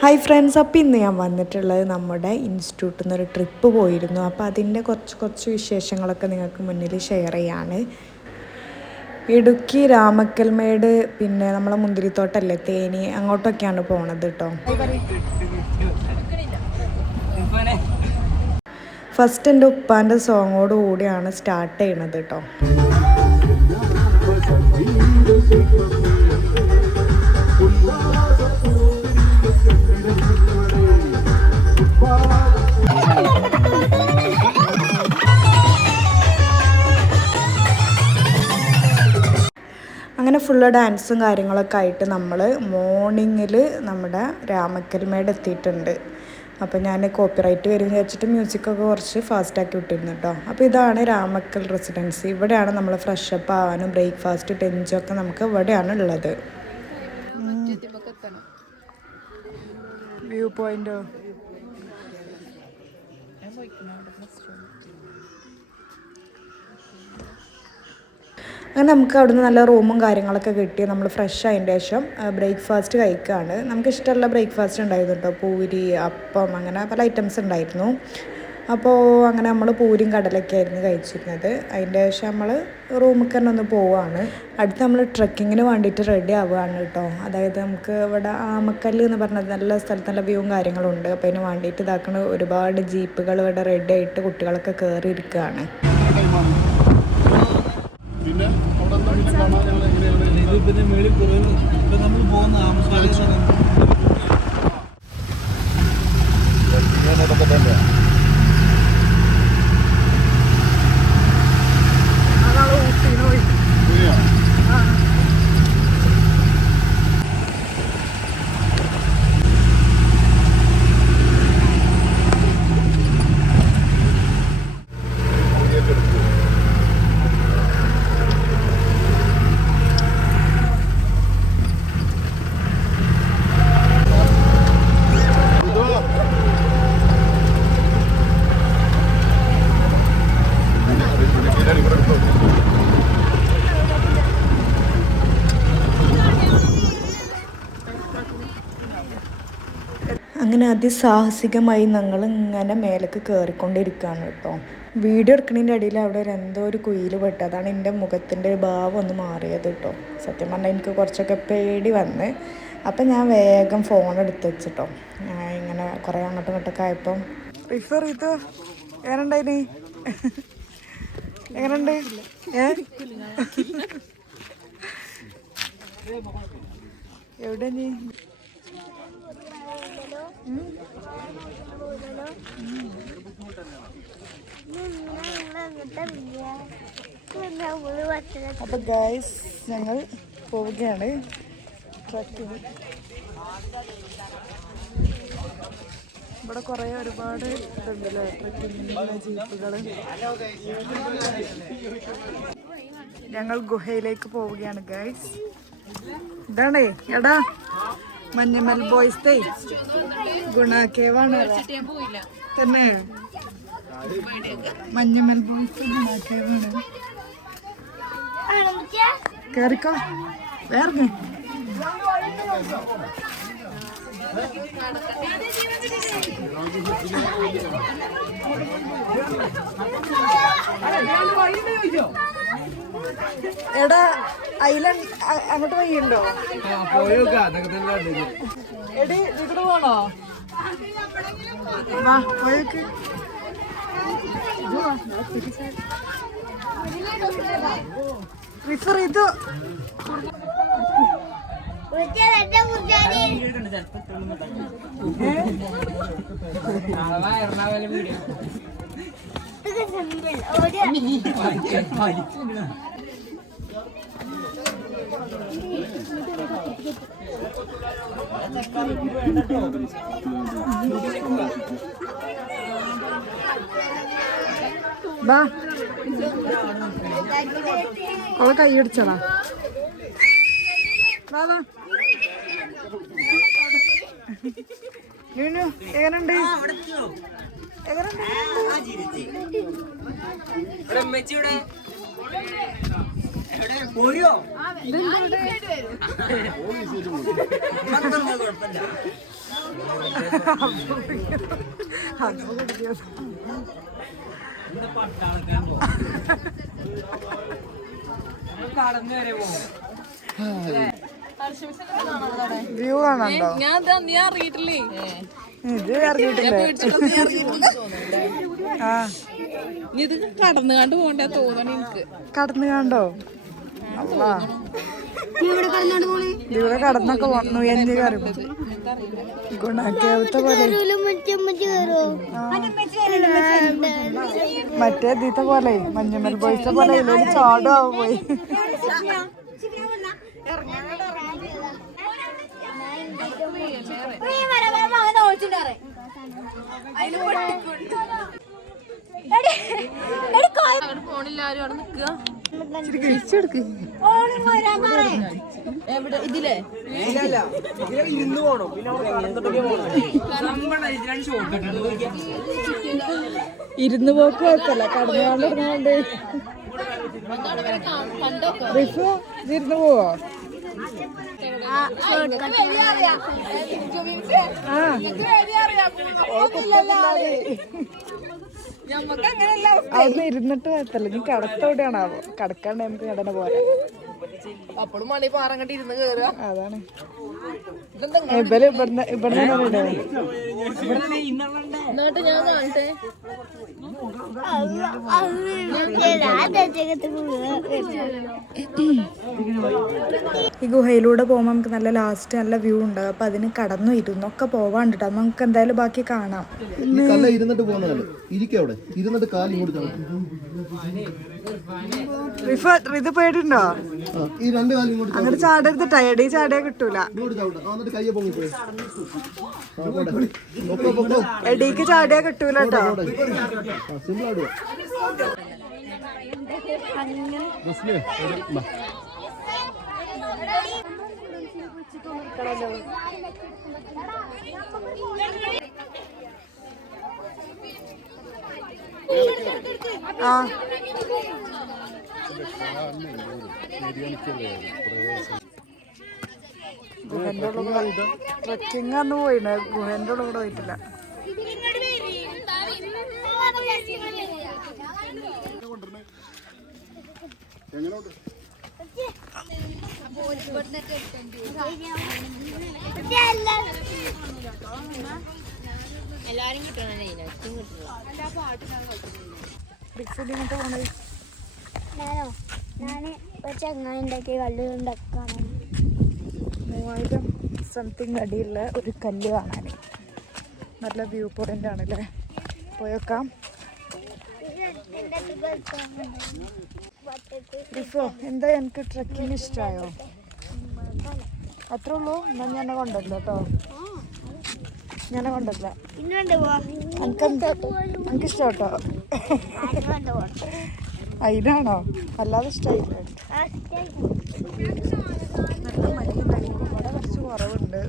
Hi friends അപ്പോൾ ഇന്ന് ഞാൻ വന്നിട്ടുള്ളത് നമ്മുടെ ഇൻസ്റ്റിറ്റ്യൂട്ടിൽ നിന്ന് ഒരു ട്രിപ്പ് പോയിരുന്നു. അപ്പോൾ അതിന്റെ കുറച്ച് കുറച്ച് വിശേഷങ്ങളൊക്കെ നിങ്ങൾക്ക് മുന്നിൽ ഷെയർ ചെയ്യാണ്. ഇടുക്കി രാമക്കൽമേട് പിന്നെ നമ്മളെ മുന്തിരിത്തോട്ടല്ലേ തേനി അങ്ങോട്ടൊക്കെയാണ് പോണത് കേട്ടോ ഫസ്റ്റ് എന്റെ ഉപ്പാന്റെ സോങ്ങോട് കൂടിയാണ് സ്റ്റാർട്ട് ചെയ്യണത് കേട്ടോ ഫുള്ള് ഡാൻസും കാര്യങ്ങളൊക്കെ ആയിട്ട് നമ്മൾ മോർണിംഗിൽ നമ്മുടെ രാമക്കൽമേട് എത്തിയിട്ടുണ്ട്. അപ്പോൾ ഞാൻ കോപ്പിറൈറ്റ് വരും വെച്ചിട്ട് മ്യൂസിക്കൊക്കെ കുറച്ച് ഫാസ്റ്റാക്കി വിട്ടിരുന്നു കേട്ടോ അപ്പോൾ ഇതാണ് രാമക്കൽ റെസിഡൻസി ഇവിടെയാണ് നമ്മൾ ഫ്രഷ് അപ്പ് ആവാനും ബ്രേക്ക്ഫാസ്റ്റ് ടെഞ്ചൊക്കെ നമുക്ക് ഇവിടെയാണ് ഉള്ളത്. വ്യൂ പോയിന്റോ അങ്ങനെ നമുക്ക് അവിടുന്ന് നല്ല റൂമും കാര്യങ്ങളൊക്കെ കിട്ടി. നമ്മൾ ഫ്രഷ് ആയതിന്റെ ശേഷം ബ്രേക്ക്ഫാസ്റ്റ് കഴിക്കുകയാണ് നമുക്ക് ഇഷ്ടമുള്ള ബ്രേക്ക്ഫാസ്റ്റ് ഉണ്ടായിരുന്നു കേട്ടോ. പൂരി അപ്പം അങ്ങനെ പല ഐറ്റംസ് ഉണ്ടായിരുന്നു. അപ്പോൾ അങ്ങനെ നമ്മൾ പൂരിയും കടലൊക്കെ ആയിരുന്നു കഴിച്ചിരുന്നത്. അതിന്റെ ശേഷം നമ്മൾ റൂമിൽ തന്നെ ഒന്ന് പോവുകയാണ് അടുത്ത് നമ്മൾ ട്രക്കിങ്ങിന് വേണ്ടിയിട്ട് റെഡി ആവുകയാണ് കേട്ടോ. അതായത് നമുക്ക് ഇവിടെ ആമക്കല്ല് എന്ന് പറഞ്ഞത് നല്ല സ്ഥലത്ത് നല്ല വ്യൂവും കാര്യങ്ങളും ഉണ്ട്. അപ്പോൾ അതിന് വേണ്ടിയിട്ട് ഇതാക്കണ ഒരുപാട് ജീപ്പുകൾ ഇവിടെ റെഡി ആയിട്ട് കുട്ടികളൊക്കെ കയറി ഇരിക്കുകയാണ് പിന്നെ അവിടെ നിന്ന് പിന്നെ കാണാൻ ഞങ്ങൾ എങ്ങനെയാണ് ഇത് പിന്നെ മേളിൽ കുറവ് ഇപ്പൊ നമ്മൾ പോകുന്ന ആമസ്കാരം ഇതൊക്കെ തന്നെ ശരിയാ അങ്ങനെ അതിസാഹസികമായി ഞങ്ങൾ ഇങ്ങനെ മേലേക്ക് കയറിക്കൊണ്ടിരിക്കുകയാണ് കേട്ടോ. വീഡിയോ എടുക്കണതിന്റെ ഇടയിൽ അവിടെ ഒരു എന്തോ ഒരു കുയിൽ പെട്ട്. അതാണ് എന്റെ മുഖത്തിന്റെ ഭാവം ഒന്ന് മാറിയത് കേട്ടോ. സത്യം പറഞ്ഞാൽ എനിക്ക് കുറച്ചൊക്കെ പേടി വന്ന്. അപ്പം ഞാൻ വേഗം ഫോൺ എടുത്ത് വെച്ചിട്ടോ. ഇങ്ങനെ കുറേ അങ്ങോട്ടും ഇങ്ങോട്ടൊക്കെ ആയപ്പം റിഫർ ഇത് എങ്ങനെയുണ്ടായിനി എങ്ങനെയുണ്ട്? ഏ? എവിടെ നീ അപ്പോൾ ഗൈസ് ഞങ്ങൾ പോവുകയാണ് ട്രക്കിങ് ഇവിടെ കുറേ ഒരുപാട് ഇതുണ്ടല്ലേ ട്രക്കിങ്ങിന്റെ ജീപ്പുകൾ ഞങ്ങൾ ഗുഹയിലേക്ക് പോവുകയാണ് ഗൈസ് ഇതാണേ എടാ. മഞ്ഞമൽ ബോയ്സ് ഗുണ കേവാണ്. തന്നെ. മഞ്ഞമൽ ബോയ്സ് ഗുണ കേവാണ്. കേറിക്കോ. വേറെ എടാ ഐലൻഡ് അങ്ങോട്ട് വഴിയുണ്ടോ എടി ഇവിടെ പോണോ? പോയേക്ക്. റിഫർ ഇത് വാ അവളെ കൈ അടിച്ചടാ വാ വാ ലീനു എങ്ങനുണ്ട്? അപ്പൊ കുടിക്കും കടന്നു വരെ പോകും. വ്യൂ കാണാണ്ടോ ഞാൻ നീ അറിയിട്ടില്ലേ? ഇത് ഇത് കടന്നു കണ്ട് പോണ്ടേ തോന്നണ. എനിക്ക് കടന്നു കണ്ടോ ഇവിടെ കടന്നൊക്കെ വന്നു എന്ത് ഗുണാക്കേവത്തെ പോലെ. മറ്റേ ദീത്ത പോലെ മഞ്ഞമ്മൽ ബോയ്സ പോലെ ചാടും പോയി. എവിടെ? ഇതിലെ? ഇരുന്ന് പോണോ. ഇരുന്ന് പോക്ക് കുഴപ്പമില്ല. കടന്നുകൊണ്ടിരുന്നോണ്ട് ഇരുന്ന് പോവോ? ആ അവിടുന്ന് ഇരുന്നിട്ട് കുഴപ്പമില്ല നീ കടത്തോടെയാണാവോ കടക്കാണ്ട് നമുക്ക് കടന പോരാ അപ്പോഴും മണി പാറങ്ങട്ട് ഇരുന്ന് കേറുക അതാണ് ഇവർ ഇവിടുന്ന് ഇവിടുന്ന് എന്നിട്ട് ഞാൻ കാണട്ടെ ഈ ഗുഹയിലൂടെ പോകുമ്പോൾ നമുക്ക് നല്ല ലാസ്റ്റ് നല്ല വ്യൂ ഉണ്ട് അപ്പൊ അതിന് കടന്നു ഇരുന്നൊക്കെ പോവാണ്ട് ട്ടോ. നമുക്ക് എന്തായാലും ബാക്കി കാണാം ഇരുന്നിട്ട് പോകുന്നതല്ലേ ഇരിക്കവിടെ ഇരുന്നിട്ട് കാൽ ഇങ്ങോട്ട് ചവിട്ടും. റിഫ ഇത് പേടിണ്ടോ? ഈ രണ്ട് കാലും ഇങ്ങോട്ട്. അങ്ങോട്ട് ചാടരുത് ടയർഡി ചാടിയാ കിട്ടൂല. എടീക്ക് ചാടിയാ കിട്ടൂല കേട്ടോ ആ, സിമ്പിൾ ആയിട്ട് പോ. റസ്മിയെ, ഒരു- ബാ. ആ ഉള്ളിൽ ട്രക്കിംഗ് അന്ന് പോയിണ് ഗുഹന്റെ ഉള്ളിൽ കൂടെ പോയിട്ടില്ല എങ്ങനെയുണ്ട് എല്ലാരും കിട്ടണേ? ഇതിനകത്തും റിഫിൽ ഇങ്ങോട്ട് പോണേ ഞാനോ? ഞാൻ ഒരു ചങ്ങായി ഉണ്ടാക്കിയ കല്ല് ഉണ്ടാക്കാണ്. മൂവായിരം സംതിങ് അടിയുള്ള ഒരു കല്ല് കാണാൻ. നല്ല വ്യൂ പോയിന്റ് ആണല്ലേ? പോയേക്കാം റിഫോ എന്താ എനിക്ക് ട്രക്കിങ് ഇഷ്ടമായോ അത്രേ ഉള്ളൂ. എന്നാൽ ഞാൻ കൊണ്ടല്ലോ കേട്ടോ. ഞാൻ പോ എനിക്ക് ഇഷ്ടം കേട്ടോ അതിനാണോ? അല്ലാതെ ഇഷ്ടമായില്ല ഇവിടെ കുറച്ച് കുറവുണ്ട്.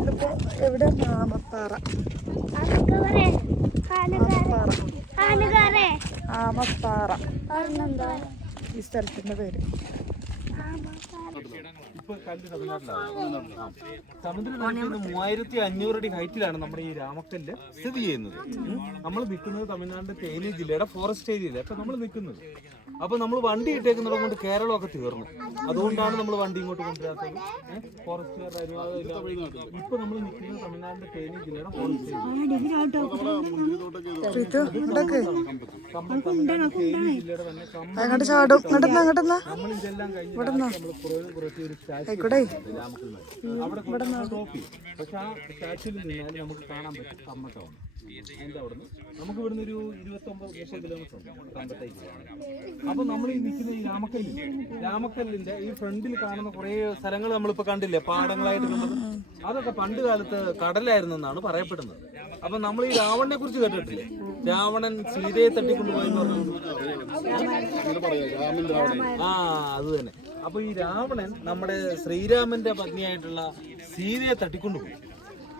ഇതിപ്പോ എവിടെ? ആമപ്പാറ ആമപ്പാറ ആമപ്പാറ ഈ സ്ഥലത്തിന്റെ പേര്. ഇപ്പൊ കല്ല് തമിഴ്നാട്ടിലാണ് തമിഴ്നാട്ടിൽ നിന്ന് മൂവായിരത്തി അഞ്ഞൂറ് അടി ഹൈറ്റിലാണ് നമ്മുടെ ഈ രാമക്കല്ല് സ്ഥിതി ചെയ്യുന്നത് നമ്മൾ നിൽക്കുന്നത് തമിഴ്നാടിന്റെ തേനി ജില്ലയുടെ ഫോറസ്റ്റ് ഏരിയയിലാണ് അപ്പൊ നമ്മൾ നിൽക്കുന്നത് അപ്പൊ നമ്മൾ വണ്ടി ഇട്ടേക്കുന്നത് കൊണ്ട് കേരളമൊക്കെ തീർന്നു അതുകൊണ്ടാണ് നമ്മൾ വണ്ടി ഇങ്ങോട്ട് കൊണ്ടുവരാത്തത് ഫോറസ്റ്റ് അനുവാദം ഇപ്പൊ നമ്മൾ നിൽക്കുന്നത് തമിഴ്നാടിന്റെ തേനി ജില്ലയുടെ ഫോറസ്റ്റ് ജില്ലയുടെ തന്നെ കമ്പം അങ്ങോട്ട് ചാടും ഇങ്ങോട്ട് അങ്ങോട്ടെന്നാ നമ്മൾ ഇതെല്ലാം കഴിഞ്ഞ് നമ്മൾ കുറേ കുറച്ച് ഒരു സ്റ്റാച്യു ആയിക്കോട്ടെ ഇവിടെ പക്ഷെ ആ സ്റ്റാച്യൂവിൽ നിന്നാൽ നമുക്ക് കാണാൻ പറ്റും കമ്മട്ടമാണ് അതിന്റെ അവിടുന്ന് നമുക്ക് ഇവിടുന്ന് ഒരു ഇരുപത്തൊമ്പത് ലക്ഷം കിലോമീറ്റർ ഉണ്ട് കമ്പത്തേക്ക് അപ്പൊ നമ്മൾ ഈ നിൽക്കുന്ന ഈ രാമക്കല്ലിൽ രാമക്കല്ലിന്റെ ഈ ഫ്രണ്ടിൽ കാണുന്ന കുറെ സ്ഥലങ്ങൾ നമ്മളിപ്പോ കണ്ടില്ലേ പാടങ്ങളായിട്ട് കണ്ടത് അതൊക്കെ പണ്ട് കാലത്ത് കടലായിരുന്നു എന്നാണ് പറയപ്പെടുന്നത് അപ്പൊ നമ്മൾ ഈ രാവണനെ കുറിച്ച് കേട്ടിട്ടില്ലേ രാവണൻ സീതയെ തട്ടിക്കൊണ്ടുപോയെന്ന് പറഞ്ഞു ആ അത് തന്നെ അപ്പൊ ഈ രാവണൻ നമ്മുടെ ശ്രീരാമന്റെ പത്നിയായിട്ടുള്ള സീതയെ തട്ടിക്കൊണ്ടുപോയി.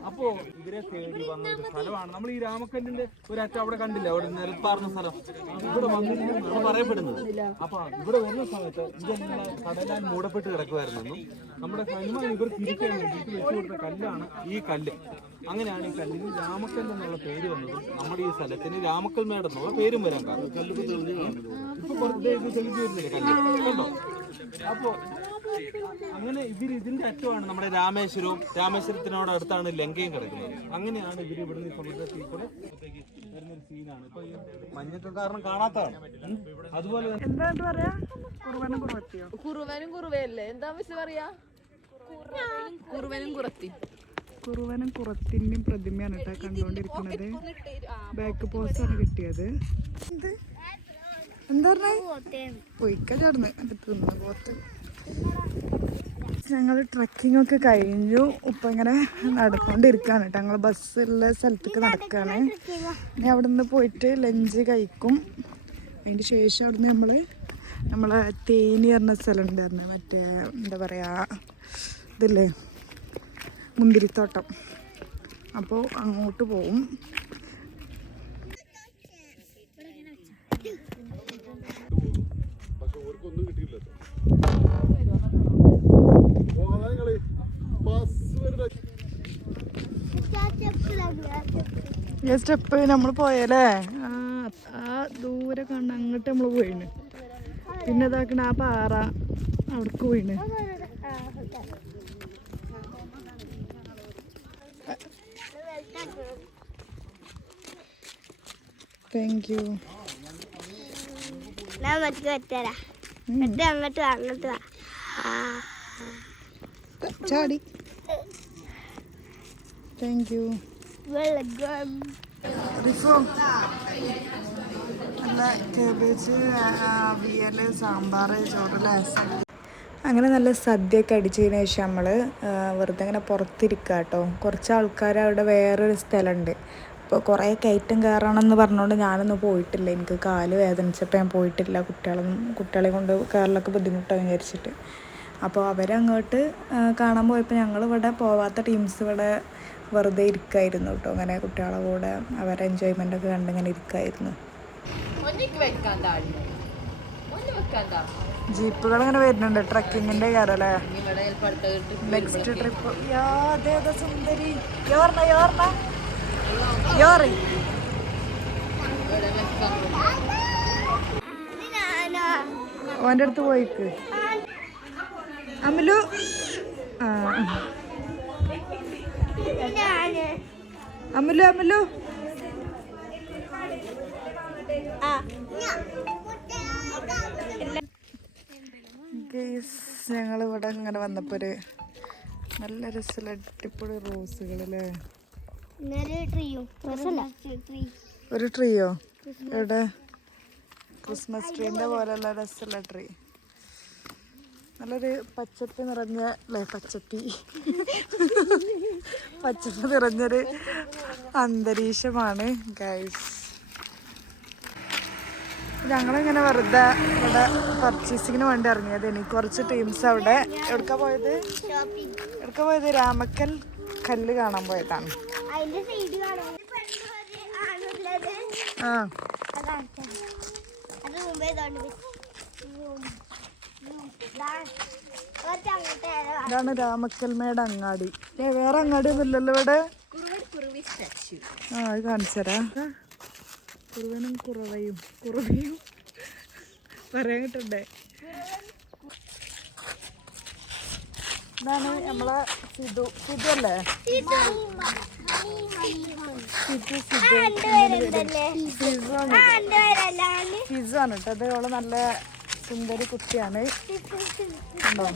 അപ്പോ ഇവരെ തേടി വന്ന ഒരു സ്ഥലമാണ്. നമ്മൾ ഈ രാമക്കല്ലിന്റെ ഒരു അറ്റം അവിടെ കണ്ടില്ല? അവിടെ നിരപ്പാർന്ന സ്ഥലം. ഇവിടെ വന്നിരുന്നാണ് പറയപ്പെടുന്നത്. അപ്പൊ ഇവിടെ വരുന്ന സമയത്ത് ഇതെല്ലാം കടലാൻ മൂടപ്പെട്ട് കിടക്കുമായിരുന്നു നമ്മുടെ ഹനുമാൻ ഇവർ തിരിക്കാൻ വേണ്ടിയിട്ട് വെച്ചു കൊടുത്ത കല്ലാണ് ഈ കല്ല്. അങ്ങനെയാണ് ഈ കല്ലിന് രാമക്കൽ എന്നുള്ള പേര് വന്നത് നമ്മുടെ ഈ സ്ഥലത്തിന് രാമക്കൽ മേടെന്നുള്ള പേരും വരാൻ കാരണം. ഇപ്പൊ കുറച്ച് തെളിഞ്ഞു വരുന്നില്ല കല്ല്? കണ്ടോ? അപ്പോ അങ്ങനെ ഇവർ ഇതിന്റെ അറ്റമാണ് നമ്മുടെ രാമേശ്വരവും രാമേശ്വരത്തിനോട് അടുത്താണ് ലങ്കയും കിടക്കുന്നത്. അങ്ങനെയാണ് ഇവർ ഇവിടെ നിന്ന് സമുദ്രത്തിൽ കൂടെ വരുന്നൊരു സീനാണ് ഇപ്പൊ മഞ്ഞൊക്കെ കാരണം കാണാത്തതാണ്. അതുപോലെ തന്നെ എന്താ പറയാ? കുറുവനും കുറുവല്ലേ കുറുവനും കുറുവയല്ലേ? എന്താ മിസ് പറയാ? കുറുവനും കുറത്തി കുറുവനും കുറത്തിന്റെയും പ്രതിമയാണ് കേട്ടോ കണ്ടുകൊണ്ടിരിക്കുന്നത്. ബാക്ക് പോസ്റ്റാണ് ആണ് കിട്ടിയത്. എന്ത് പറഞ്ഞേ? തിന്ന പോത്ത്. ഞങ്ങൾ ട്രക്കിംഗ് ഒക്കെ കഴിഞ്ഞു. ഇപ്പം ഇങ്ങനെ നടക്കൊണ്ടിരിക്കാണ് കേട്ടോ. ഞങ്ങൾ ബസ്സുള്ള സ്ഥലത്തേക്ക് നടക്കുകയാണ് ഇനി അവിടെ നിന്ന് പോയിട്ട് ലഞ്ച് കഴിക്കും. അതിന്റെ ശേഷം അവിടെ നിന്ന് നമ്മൾ നമ്മളെ തേനി പറഞ്ഞ സ്ഥലം ഉണ്ടായിരുന്നു. മറ്റേ എന്താ പറയുക ഇതില്ലേ? മുന്തിരിത്തോട്ടം. അപ്പോൾ അങ്ങോട്ട് പോവും. ഈ സ്റ്റെപ്പ് നമ്മൾ പോയല്ലേ? ആ ആ ദൂരെ കണ്ട് അങ്ങോട്ട് നമ്മൾ പോയിന്. പിന്നെ ഇതാക്കണ ആ പാറ അവിടേക്ക് പോയിന്. താങ്ക് യു ഞാൻ മറ്റു പറ്റരാ എന്നിട്ട് അങ്ങോട്ട് അങ്ങോട്ട് ആ. ചാടി. താങ്ക് യു നല്ല കേബേജ് അവിയൽ സാമ്പാർ ചോറ് ലേസം അങ്ങനെ നല്ല സദ്യയൊക്കെ അടിച്ചതിന് ശേഷം നമ്മൾ വെറുതെ ഇങ്ങനെ പുറത്തിരിക്കുക കേട്ടോ കുറച്ച് ആൾക്കാർ അവിടെ വേറൊരു സ്ഥലമുണ്ട്. അപ്പോൾ കുറേ കയറ്റം കയറണമെന്ന് പറഞ്ഞുകൊണ്ട് ഞാനൊന്നും പോയിട്ടില്ല. എനിക്ക് കാൽ വേദനിച്ചപ്പോൾ ഞാൻ പോയിട്ടില്ല. കുട്ടികളൊന്നും കുട്ടികളെ കൊണ്ട് കയറലൊക്കെ ബുദ്ധിമുട്ടാണ് വിചാരിച്ചിട്ട്. അപ്പോൾ അവരങ്ങോട്ട് കാണാൻ പോയപ്പോൾ ഞങ്ങൾ ഇവിടെ പോവാത്ത ടീംസ് ഇവിടെ വെറുതെ ഇരിക്കായിരുന്നു കേട്ടോ അങ്ങനെ കുട്ടികളെ കൂടെ അവരെ എൻജോയ്മെന്റ് ഒക്കെ കണ്ട് ഇങ്ങനെ ഇരിക്കായിരുന്നു. ജീപ്പുകൾ ഇങ്ങനെ വരുന്നുണ്ട്. ട്രക്കിങ്ങിന്റെ കാരല്ലേ നെക്സ്റ്റ് ട്രിപ്പ് യാ യാതേത സുന്ദരി. യോർണ യോർണ. വെക്കാൻ ഓന്റെ അടുത്ത് പോയിക്ക്. അമലു. ആ. അമലു അമലു. ഞങ്ങൾ ഇവിടെ ഇങ്ങനെ വന്നപ്പോൾ നല്ല രസമുള്ള അടിപൊളി ട്രീ ഒരു ട്രീയോ എവിടെ? ക്രിസ്മസ് ട്രീന്റെ പോലെയുള്ള രസമുള്ള ട്രീ നല്ലൊരു പച്ചപ്പ് നിറഞ്ഞ അല്ലേ പച്ചപ്പി? പച്ചപ്പ് നിറഞ്ഞൊരു അന്തരീക്ഷമാണ് ഗൈസ് ഞങ്ങളിങ്ങനെ വെറുതെ ഇവിടെ പർച്ചേസിങ്ങിന് വേണ്ടി ഇറങ്ങിയത് എനിക്ക് കുറച്ച് ടീംസ് അവിടെ. എവിടക്കാ പോയത്? എവിടെക്കാ പോയത്? രാമക്കൽ കല്ല് കാണാൻ പോയതാണ്. അതിന്റെ രാമക്കൽ മേട ആ. ഇതാണ് രാമക്കൽമേട് അങ്ങാടി. ഏ വേറെ അങ്ങാടി ഒന്നുമില്ലല്ലോ ഇവിടെ. ആ അത് കാണിച്ചരാ കുറുവനും കുറവയും. കുറവയും. പറയാൻ കിട്ടണ്ടേ? ഇതാണ് നമ്മളെ സിധു. സിധു അല്ലേ? ആണ് കേട്ടോ. അത് അവൾ നല്ല സുന്ദരി കുട്ടിയാണ്. ഉണ്ടോ